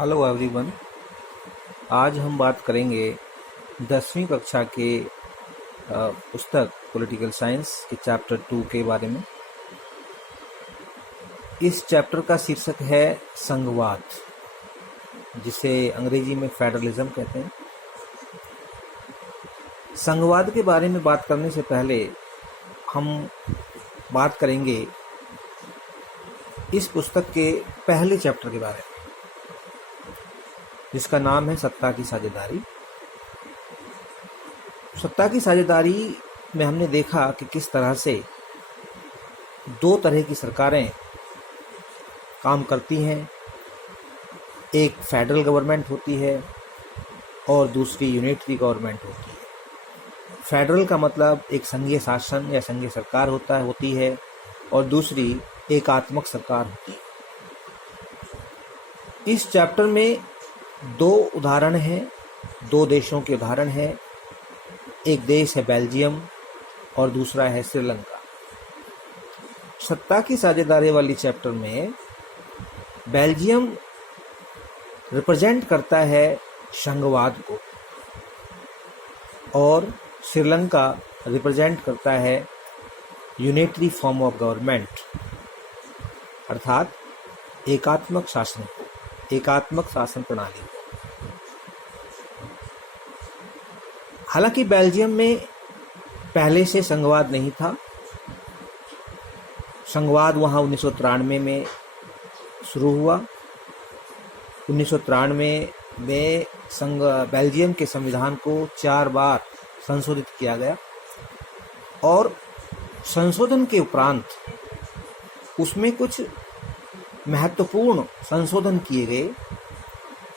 Hello everyone. आज हम बात करेंगे 10वीं कक्षा के पुस्तक पॉलिटिकल साइंस के चैप्टर 2 के बारे में। इस चैप्टर का शीर्षक है संघवाद, जिसे अंग्रेजी में फेडरलिज्म कहते हैं। संघवाद के बारे में बात करने से पहले हम बात करेंगे इस पुस्तक के पहले चैप्टर के बारे में, जिसका नाम है सत्ता की साझेदारी। सत्ता की साझेदारी में हमने देखा कि किस तरह से दो तरह की सरकारें काम करती हैं। एक फेडरल गवर्नमेंट होती है और दूसरी यूनिटरी गवर्नमेंट होती है। फेडरल का मतलब एक संघीय शासन या संघीय सरकार होती है और दूसरी एकात्मक सरकार होती है। इस चैप्टर में दो उदाहरण हैं, दो देशों के उदाहरण हैं। एक देश है बेल्जियम और दूसरा है श्रीलंका। सत्ता की साझेदारी वाली चैप्टर में बेल्जियम रिप्रेजेंट करता है संघवाद को और श्रीलंका रिप्रेजेंट करता है यूनिटरी फॉर्म ऑफ गवर्नमेंट, अर्थात एकात्मक शासन को, एकात्मक शासन प्रणाली। हालांकि बेल्जियम में पहले से संघवाद नहीं था। संघवाद वहां 1993 में शुरू हुआ। 1993 में बेल्जियम के संविधान को 4 बार संशोधित किया गया और संशोधन के उपरांत उसमें कुछ महत्वपूर्ण संशोधन किए गए,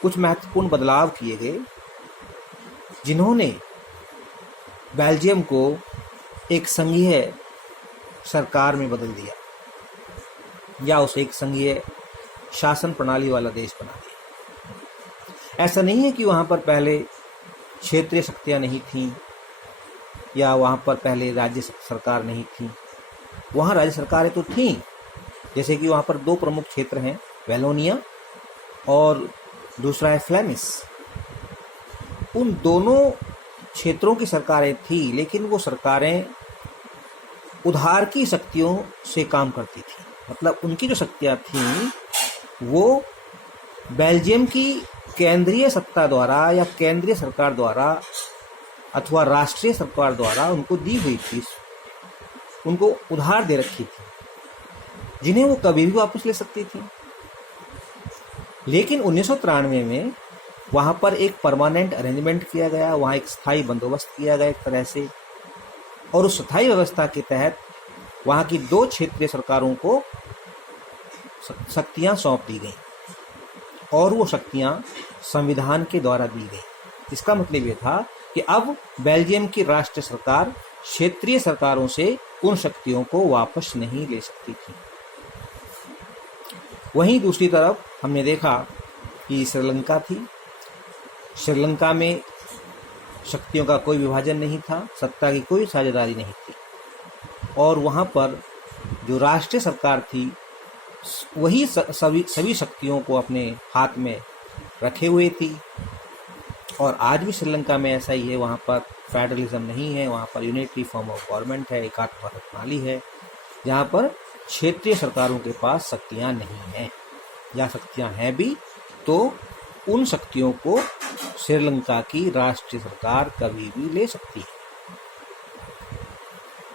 कुछ महत्वपूर्ण बदलाव किए गए, जिन्होंने बेल्जियम को एक संघीय सरकार में बदल दिया या उसे एक संघीय शासन प्रणाली वाला देश बना दिया। ऐसा नहीं है कि वहाँ पर पहले क्षेत्रीय शक्तियाँ नहीं थीं या वहाँ पर पहले राज्य सरकार नहीं थी। वहाँ राज्य सरकारें तो थीं, जैसे कि वहाँ पर 2 प्रमुख क्षेत्र हैं, वेलोनिया और दूसरा है फ्लेमिश। उन दोनों क्षेत्रों की सरकारें थी, लेकिन वो सरकारें उधार की शक्तियों से काम करती थी। मतलब उनकी जो शक्तियाँ थीं वो बेल्जियम की केंद्रीय सत्ता द्वारा या केंद्रीय सरकार द्वारा अथवा राष्ट्रीय सरकार द्वारा उनको दी हुई थी, उनको उधार दे रखी थी, जिन्हें वो कभी भी वापस ले सकती थी। लेकिन 1993 में वहाँ पर एक परमानेंट अरेंजमेंट किया गया, वहाँ एक स्थायी बंदोबस्त किया गया एक तरह से, और उस स्थायी व्यवस्था के तहत वहाँ की 2 क्षेत्रीय सरकारों को शक्तियाँ सौंप दी गई और वो शक्तियाँ संविधान के द्वारा दी गई। इसका मतलब ये था कि अब बेल्जियम की राष्ट्रीय सरकार क्षेत्रीय सरकारों से उन शक्तियों को वापस नहीं ले सकती थी। वहीं दूसरी तरफ हमने देखा कि श्रीलंका थी। श्रीलंका में शक्तियों का कोई विभाजन नहीं था, सत्ता की कोई साझेदारी नहीं थी और वहाँ पर जो राष्ट्रीय सरकार थी वही सभी शक्तियों को अपने हाथ में रखे हुए थी। और आज भी श्रीलंका में ऐसा ही है, वहाँ पर फेडरलिज्म नहीं है, वहाँ पर यूनिटरी फॉर्म ऑफ गवर्नमेंट है, एकात्मक प्रणाली है, जहाँ पर क्षेत्रीय सरकारों के पास शक्तियाँ नहीं हैं, या शक्तियाँ हैं भी तो उन शक्तियों को श्रीलंका की राष्ट्रीय सरकार कभी भी ले सकती है।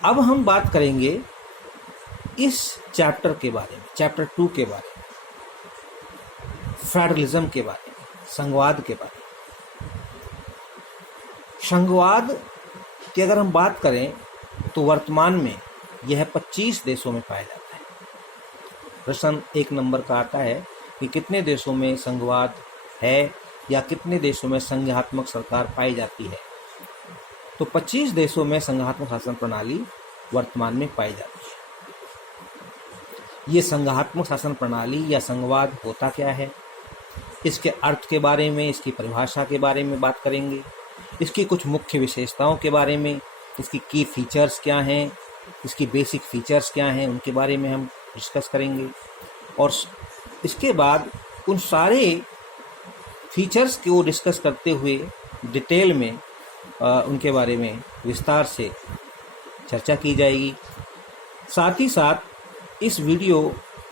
अब हम बात करेंगे इस चैप्टर के बारे में, चैप्टर 2 के बारे में, फेडरलिज्म के बारे में, संघवाद के बारे में। संघवाद की अगर हम बात करें तो वर्तमान में यह 25 देशों में पाया जाता है। प्रश्न 1 नंबर का आता है कि कितने देशों में संघवाद है या कितने देशों में संघात्मक सरकार पाई जाती है। तो 25 देशों में संघात्मक शासन प्रणाली वर्तमान में पाई जाती है। ये संघात्मक शासन प्रणाली या संघवाद होता क्या है, इसके अर्थ के बारे में, इसकी परिभाषा के बारे में बात करेंगे, इसकी कुछ मुख्य विशेषताओं के बारे में, इसकी की फीचर्स क्या हैं, इसकी बेसिक फीचर्स क्या हैं, उनके बारे में हम डिस्कस करेंगे। और इसके बाद उन सारे फीचर्स को डिस्कस करते हुए डिटेल में उनके बारे में विस्तार से चर्चा की जाएगी। साथ ही साथ इस वीडियो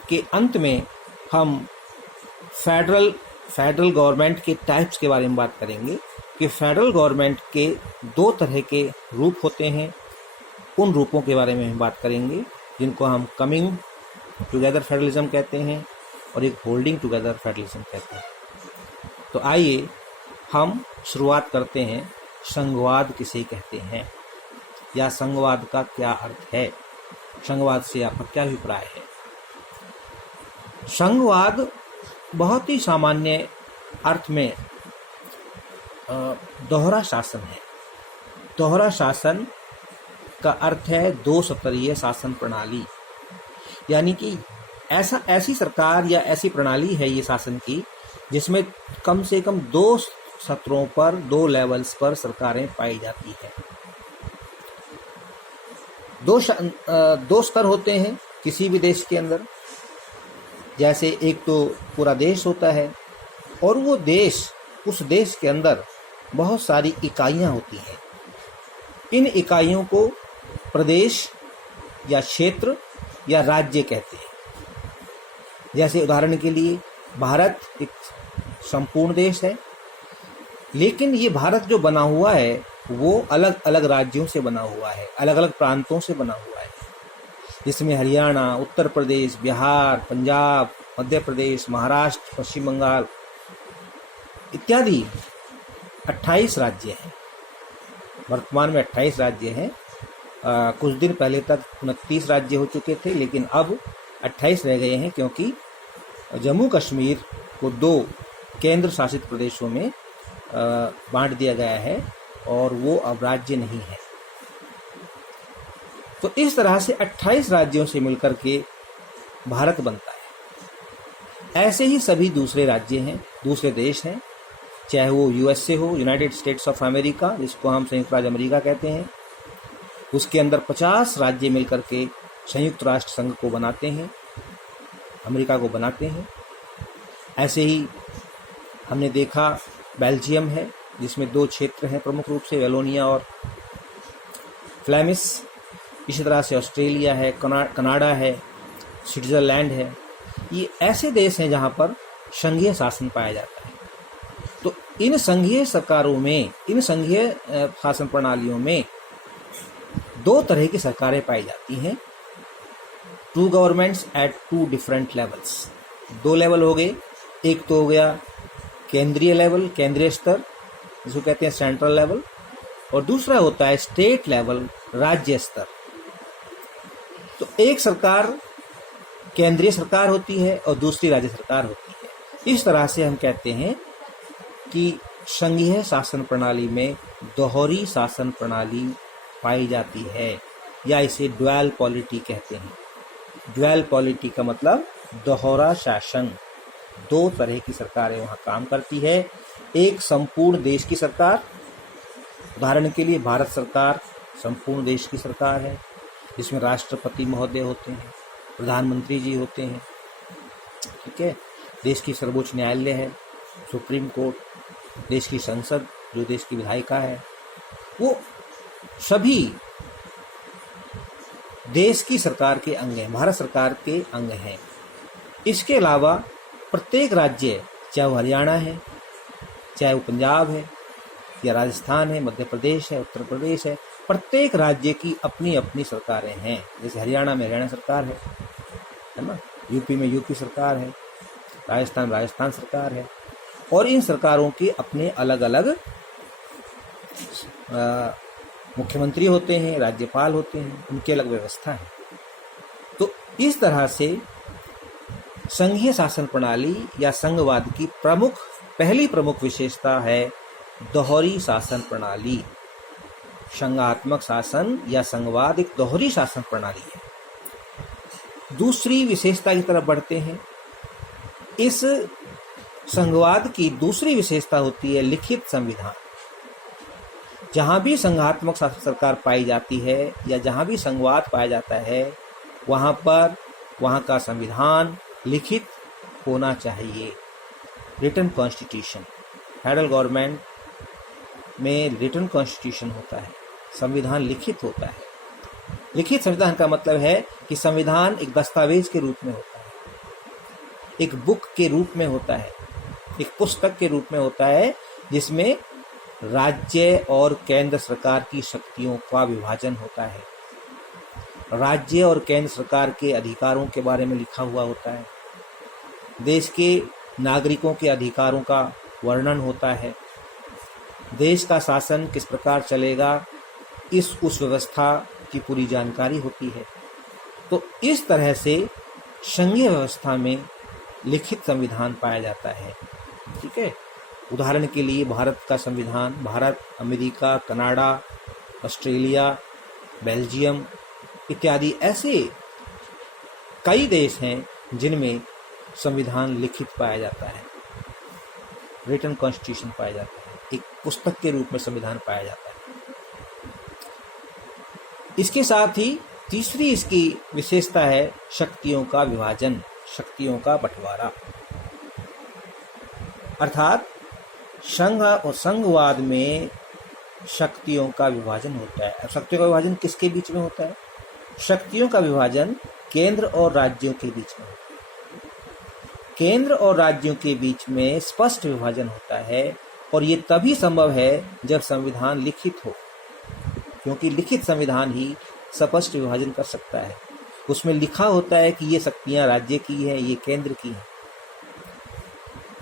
के अंत में हम फेडरल गवर्नमेंट के टाइप्स के बारे में बात करेंगे कि फेडरल गवर्नमेंट के दो तरह के रूप होते हैं। उन रूपों के बारे में हम बात करेंगे जिनको हम कमिंग टुगेदर फेडरलिज्म कहते हैं और एक होल्डिंग टुगेदर फेडरलिज्म कहते हैं। तो आइए हम शुरुआत करते हैं, संघवाद किसे कहते हैं या संघवाद का क्या अर्थ है, संघवाद से आपका क्या अभिप्राय है। संघवाद बहुत ही सामान्य अर्थ में दोहरा शासन है। दोहरा शासन का अर्थ है दो स्तरीय शासन प्रणाली, यानी कि ऐसी सरकार या ऐसी प्रणाली है ये शासन की जिसमें कम से कम दो सत्रों पर, दो लेवल्स पर सरकारें पाई जाती है। दो स्तर होते हैं किसी भी देश के अंदर। जैसे एक तो पूरा देश होता है और वो देश, उस देश के अंदर बहुत सारी इकाइयां होती हैं। इन इकाइयों को प्रदेश या क्षेत्र या राज्य कहते हैं। जैसे उदाहरण के लिए भारत एक संपूर्ण देश है, लेकिन ये भारत जो बना हुआ है वो अलग अलग राज्यों से बना हुआ है, अलग अलग प्रांतों से बना हुआ है, जिसमें हरियाणा, उत्तर प्रदेश, बिहार, पंजाब, मध्य प्रदेश, महाराष्ट्र, पश्चिम बंगाल इत्यादि 28 राज्य हैं। वर्तमान में 28 राज्य हैं। कुछ दिन पहले तक 29 राज्य हो चुके थे, लेकिन अब 28 रह गए हैं क्योंकि जम्मू कश्मीर को 2 केंद्र शासित प्रदेशों में बांट दिया गया है और वो अब राज्य नहीं है। तो इस तरह से 28 राज्यों से मिलकर के भारत बनता है। ऐसे ही सभी दूसरे राज्य हैं, दूसरे देश हैं, चाहे वो यूएसए हो, यूनाइटेड स्टेट्स ऑफ अमेरिका, जिसको हम संयुक्त राज्य अमेरिका कहते हैं। उसके अंदर 50 राज्य मिलकर के संयुक्त राष्ट्र संघ को बनाते हैं, अमेरिका को बनाते हैं। ऐसे ही हमने देखा बेल्जियम है, जिसमें 2 क्षेत्र हैं प्रमुख रूप से, वेलोनिया और फ्लैमिश। इसी तरह से ऑस्ट्रेलिया है, कनाडा है, स्विट्जरलैंड है। ये ऐसे देश हैं जहाँ पर संघीय शासन पाया जाता है। तो इन संघीय सरकारों में, इन संघीय शासन प्रणालियों में 2 तरह की सरकारें पाई जाती हैं। 2 governments eight 2 different levels. 2 level हो गए। एक तो हो गया केंद्रीय लेवल, केंद्रीय स्तर, जिसको कहते हैं सेंट्रल लेवल, और दूसरा होता है स्टेट लेवल, राज्य स्तर। तो एक सरकार केंद्रीय सरकार होती है और दूसरी राज्य सरकार होती है। इस तरह से हम कहते हैं कि संघीय शासन प्रणाली में दोहरी शासन प्रणाली पाई जाती है, या इसे ड्यूअल पॉलिटी कहते हैं। ड्यूअल पॉलिटी का मतलब दोहरा शासन। 2 तरह की सरकारें वहाँ काम करती है। एक संपूर्ण देश की सरकार, उदाहरण के लिए भारत सरकार संपूर्ण देश की सरकार है, जिसमें राष्ट्रपति महोदय होते हैं, प्रधानमंत्री जी होते हैं, ठीक है। देश की सर्वोच्च न्यायालय है, सुप्रीम कोर्ट, देश की संसद जो देश की विधायिका है, वो सभी देश की सरकार के अंग हैं, भारत सरकार के अंग हैं। इसके अलावा प्रत्येक राज्य, चाहे वो हरियाणा है, चाहे वो पंजाब है या राजस्थान है, मध्य प्रदेश है, उत्तर प्रदेश है, प्रत्येक राज्य की अपनी अपनी सरकारें हैं। जैसे हरियाणा में हरियाणा सरकार है ना, यूपी में यूपी सरकार है, राजस्थान सरकार है, और इन सरकारों के अपने अलग अलग मुख्यमंत्री होते हैं, राज्यपाल होते हैं, उनकी अलग व्यवस्था है। तो इस तरह से संघीय शासन प्रणाली या संघवाद की पहली प्रमुख विशेषता है दोहरी शासन प्रणाली। संघात्मक शासन या संघवाद एक दोहरी शासन प्रणाली है। दूसरी विशेषता की तरफ बढ़ते हैं। इस संघवाद की दूसरी विशेषता होती है लिखित संविधान। जहां भी संघात्मक शासन सरकार पाई जाती है या जहां भी संघवाद पाया जाता है, वहां पर वहां का संविधान लिखित होना चाहिए, रिटन कॉन्स्टिट्यूशन। फेडरल गवर्नमेंट में रिटन कॉन्स्टिट्यूशन होता है, संविधान लिखित होता है। लिखित संविधान का मतलब है कि संविधान एक दस्तावेज के रूप में होता है, एक बुक के रूप में होता है, एक पुस्तक के रूप में होता है, जिसमें राज्य और केंद्र सरकार की शक्तियों का विभाजन होता है, राज्य और केंद्र सरकार के अधिकारों के बारे में लिखा हुआ होता है, देश के नागरिकों के अधिकारों का वर्णन होता है, देश का शासन किस प्रकार चलेगा उस व्यवस्था की पूरी जानकारी होती है। तो इस तरह से संघीय व्यवस्था में लिखित संविधान पाया जाता है। ठीक है, उदाहरण के लिए भारत का संविधान, Bharat, America, Canada, Australia, Belgium इत्यादि ऐसे कई देश हैं जिनमें संविधान लिखित पाया जाता है, रिटन कॉन्स्टिट्यूशन पाया जाता है, एक पुस्तक के रूप में संविधान पाया जाता है। इसके साथ ही तीसरी इसकी विशेषता है शक्तियों का विभाजन, शक्तियों का बंटवारा। अर्थात संघ और संघवाद में शक्तियों का विभाजन होता है। अब शक्तियों का विभाजन किसके बीच में होता है? शक्तियों का विभाजन केंद्र और राज्यों के बीच में होता है। केंद्र और राज्यों के बीच में स्पष्ट विभाजन होता है और ये तभी संभव है जब संविधान लिखित हो, क्योंकि लिखित संविधान ही स्पष्ट विभाजन कर सकता है। उसमें लिखा होता है कि ये शक्तियां राज्य की है, ये केंद्र की है।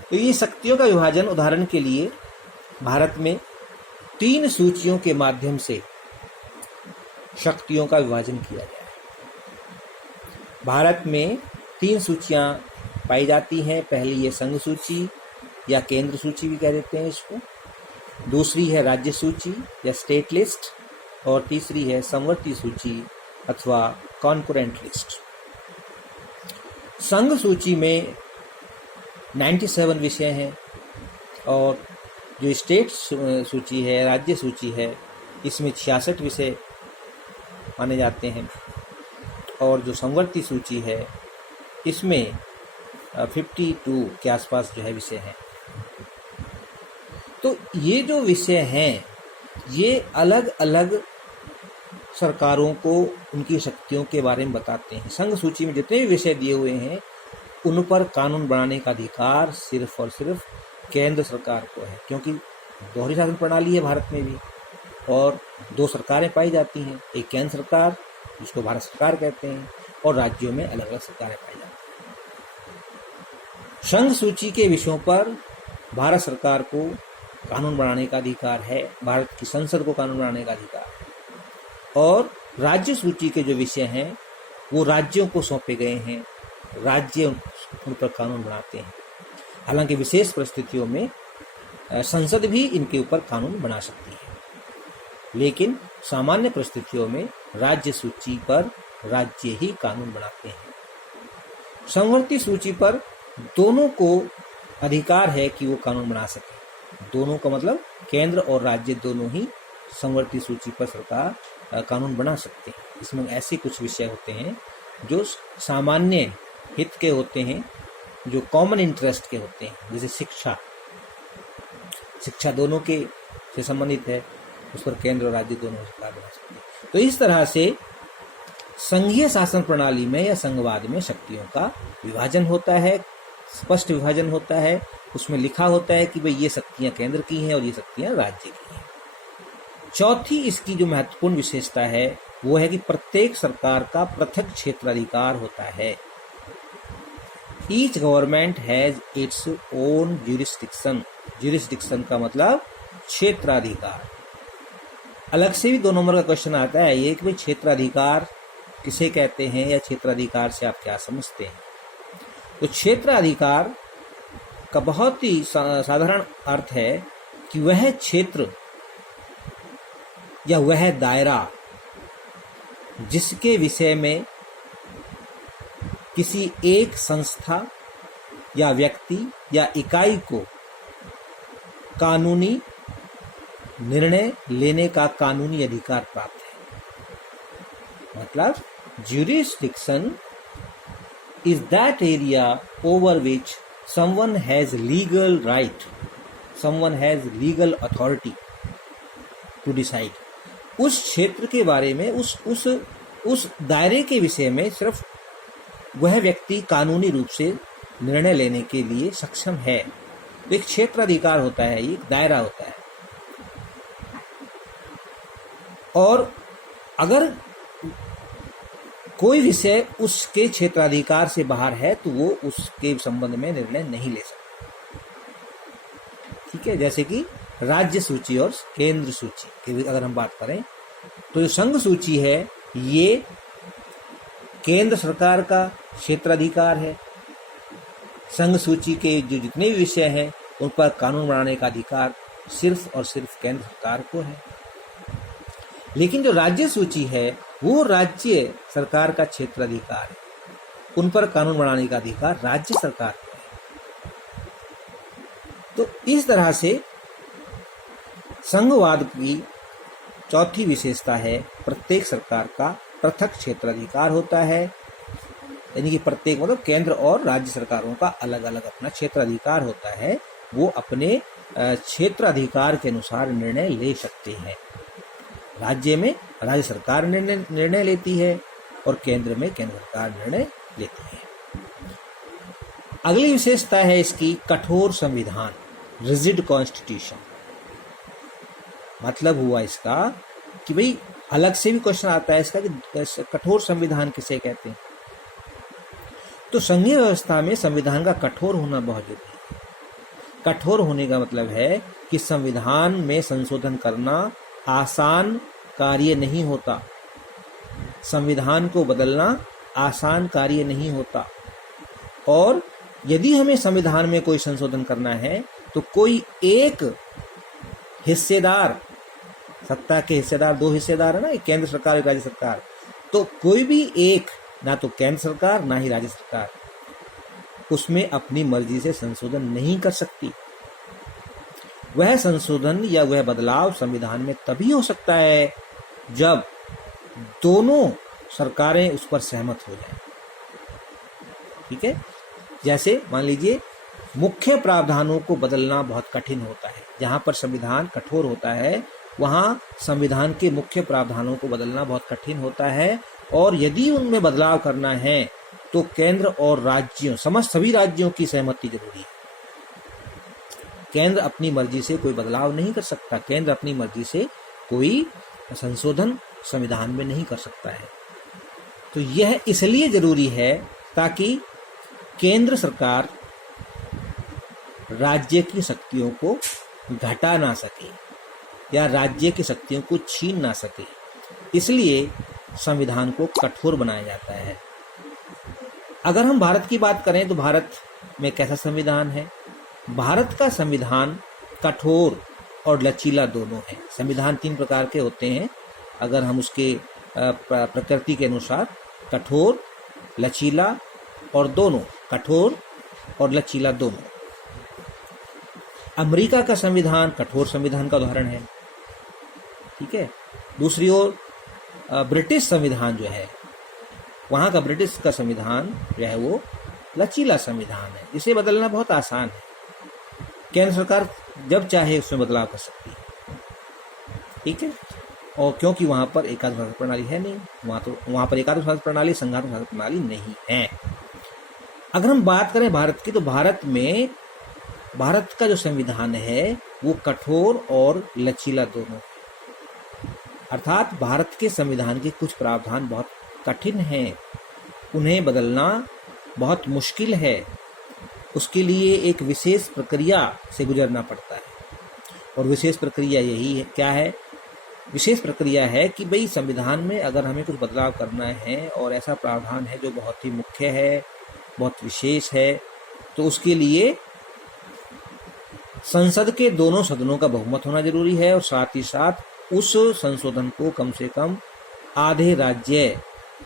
तो ये शक्तियों का विभाजन, उदाहरण के लिए भारत में 3 सूचियों के माध्यम से शक्तियों का विभाजन किया गया है। भारत में 3 सूचियां पाई जाती हैं। पहली ये संघ सूची या केंद्र सूची भी कह देते हैं इसको, दूसरी है राज्य सूची या स्टेट लिस्ट, और तीसरी है समवर्ती सूची अथवा कॉन्करेंट लिस्ट। संघ सूची में 97 विषय हैं और जो स्टेट सूची है, राज्य सूची है, इसमें 66 विषय माने जाते हैं, और जो समवर्ती सूची है इसमें 52 के आसपास जो है विषय हैं। तो ये जो विषय हैं ये अलग अलग सरकारों को उनकी शक्तियों के बारे में बताते हैं। संघ सूची में जितने भी विषय दिए हुए हैं उन पर कानून बनाने का अधिकार सिर्फ और सिर्फ केंद्र सरकार को है, क्योंकि दोहरी शासन प्रणाली है भारत में भी और 2 सरकारें पाई जाती हैं, एक केंद्र सरकार जिसको भारत सरकार कहते हैं और राज्यों में अलग अलग सरकारें पाई जाती हैं। संघ सूची के विषयों पर भारत सरकार को कानून बनाने का अधिकार है, भारत की संसद को कानून बनाने का अधिकार है, और राज्य सूची के जो विषय हैं वो राज्यों को सौंपे गए हैं, राज्य उन पर कानून बनाते हैं। हालांकि विशेष परिस्थितियों में संसद भी इनके ऊपर कानून बना सकती है, लेकिन सामान्य परिस्थितियों में राज्य सूची पर राज्य ही कानून बनाते हैं। समवर्ती सूची पर दोनों को अधिकार है कि वो कानून बना सके। दोनों का मतलब केंद्र और राज्य दोनों ही समवर्ती सूची पर सरकार कानून बना सकते हैं। इसमें ऐसे कुछ विषय होते हैं जो सामान्य हित के होते हैं, जो कॉमन इंटरेस्ट के होते हैं, जैसे शिक्षा दोनों के से संबंधित है, उस पर केंद्र और राज्य दोनों सरकार बना सकते हैं। तो इस तरह से संघीय शासन प्रणाली में या संघवाद में शक्तियों का विभाजन होता है, स्पष्ट विभाजन होता है। उसमें लिखा होता है कि भाई ये शक्तियां केंद्र की हैं और ये शक्तियां राज्य की हैं। चौथी इसकी जो महत्वपूर्ण विशेषता है वो है कि प्रत्येक सरकार का पृथक क्षेत्राधिकार होता है। Each government has its own jurisdiction. Jurisdiction का मतलब क्षेत्राधिकार। अलग से भी 2 नंबर का क्वेश्चन आता है ये कि भाई क्षेत्राधिकार किसे कहते हैं या क्षेत्राधिकार से आप क्या समझते हैं। तो क्षेत्राधिकार का बहुत ही साधारण अर्थ है कि वह क्षेत्र या वह दायरा जिसके विषय में किसी एक संस्था या व्यक्ति या इकाई को कानूनी निर्णय लेने का कानूनी अधिकार प्राप्त है। मतलब jurisdiction is that area over which someone has legal right someone has legal authority to decide, उस क्षेत्र के बारे में, उस दायरे के विषय में सिर्फ वह व्यक्ति कानूनी रूप से निर्णय लेने के लिए सक्षम है। तो एक क्षेत्राधिकार होता है, एक दायरा होता है। और अगर कोई विषय उसके क्षेत्राधिकार से बाहर है तो वो उसके संबंध में निर्णय नहीं ले सकता। ठीक है, जैसे कि राज्य सूची और केंद्र सूची की अगर हम बात करें तो जो संघ सूची है ये केंद्र सरकार का क्षेत्राधिकार है। संघ सूची के जो जितने भी विषय हैं उन पर कानून बनाने का अधिकार सिर्फ और सिर्फ केंद्र सरकार को है। लेकिन जो राज्य सूची है वो राज्य सरकार का क्षेत्राधिकार है, उन पर कानून बनाने का अधिकार राज्य सरकार को है। तो इस तरह से संघवाद की चौथी विशेषता है प्रत्येक सरकार का पृथक क्षेत्राधिकार होता है। यानी कि प्रत्येक मतलब केंद्र और राज्य सरकारों का अलग अलग अपना क्षेत्राधिकार होता है, वो अपने क्षेत्राधिकार के अनुसार निर्णय ले सकते हैं। राज्य में राज्य सरकार निर्णय लेती है और केंद्र में केंद्र सरकार निर्णय लेती है। अगली विशेषता है इसकी कठोर संविधान, रिजिड कॉन्स्टिट्यूशन। मतलब हुआ इसका कि भाई अलग से भी क्वेश्चन आता है इसका कि कठोर संविधान किसे कहते हैं। तो संघीय व्यवस्था में संविधान का कठोर होना बहुत जरूरी है। कठोर होने का मतलब है कि संविधान में संशोधन करना आसान कार्य नहीं होता, संविधान को बदलना आसान कार्य नहीं होता। और यदि हमें संविधान में कोई संशोधन करना है तो कोई एक हिस्सेदार, सत्ता के हिस्सेदार दो हिस्सेदार है ना, एक केंद्र सरकार एक राज्य सरकार, तो कोई भी एक, ना तो केंद्र सरकार ना ही राज्य सरकार, उसमें अपनी मर्जी से संशोधन नहीं कर सकती। वह संशोधन या वह बदलाव संविधान में तभी हो सकता है जब दोनों सरकारें उस पर सहमत हो जाएं। ठीक है, जैसे मान लीजिए मुख्य प्रावधानों को बदलना बहुत कठिन होता है। जहां पर संविधान कठोर होता है वहां संविधान के मुख्य प्रावधानों को बदलना बहुत कठिन होता है, और यदि उनमें बदलाव करना है तो केंद्र और राज्यों, सभी राज्यों की सहमति जरूरी है। केंद्र अपनी मर्जी से कोई बदलाव नहीं कर सकता, केंद्र अपनी मर्जी से कोई संशोधन संविधान में नहीं कर सकता है। तो यह इसलिए जरूरी है ताकि केंद्र सरकार राज्य की शक्तियों को घटा ना सके या राज्य की शक्तियों को छीन ना सके, इसलिए संविधान को कठोर बनाया जाता है। अगर हम भारत की बात करें तो भारत में कैसा संविधान है? भारत का संविधान कठोर और लचीला दोनों है। संविधान 3 प्रकार के होते हैं अगर हम उसके प्रकृति के अनुसार, कठोर, लचीला और दोनों, कठोर और लचीला दोनों। अमेरिका का संविधान कठोर संविधान का उदाहरण है। ठीक है, दूसरी ओर ब्रिटिश संविधान जो है, वहां का ब्रिटिश का संविधान जो है वो लचीला संविधान है, इसे बदलना बहुत आसान है। केंद्र सरकार जब चाहे उसमें बदलाव कर सकती है। ठीक है, और क्योंकि वहां पर एकात्म शासन प्रणाली है नहीं, वहां पर एकात्म शासन प्रणाली, संघात्म शासन प्रणाली नहीं है। अगर हम बात करें भारत की, तो भारत का जो संविधान है वो कठोर और लचीला दोनों, अर्थात भारत के संविधान के कुछ प्रावधान बहुत कठिन हैं, उन्हें बदलना बहुत मुश्किल है। उसके लिए एक विशेष प्रक्रिया से गुजरना पड़ता है, और विशेष प्रक्रिया यही है, क्या है? विशेष प्रक्रिया है कि भाई संविधान में अगर हमें कुछ बदलाव करना है और ऐसा प्रावधान है जो बहुत ही मुख्य है, बहुत विशेष है, तो उसके लिए संसद के दोनों सदनों का बहुमत होना जरूरी है, और साथ ही साथ उस संशोधन को कम से कम आधे राज्य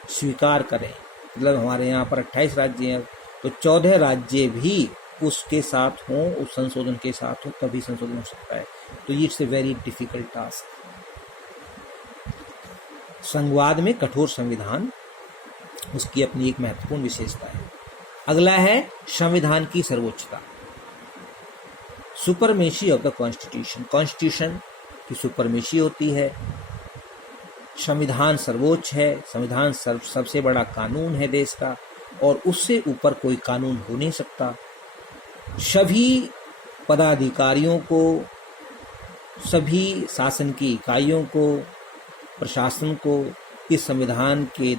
स्वीकार करें। मतलब हमारे यहाँ पर 28 राज्य हैं, तो 14 राज्य भी उसके साथ हों, उस संशोधन के साथ हो, तभी संशोधन हो सकता है। तो ये it's a very difficult task. संघवाद में कठोर संविधान उसकी अपनी एक महत्वपूर्ण विशेषता है। अगला है संविधान की सर्वोच्चता। सुपरमेशी ऑफ द कॉन्स्टिट्यूशन, कॉन्स्टिट्यूशन की सुपरमेशी होती है। संविधान सर्वोच्च है, संविधान सबसे बड़ा कानून है देश का, और उससे ऊपर कोई कानून हो नहीं सकता। सभी पदाधिकारियों को, सभी शासन की इकाइयों को, प्रशासन को इस संविधान के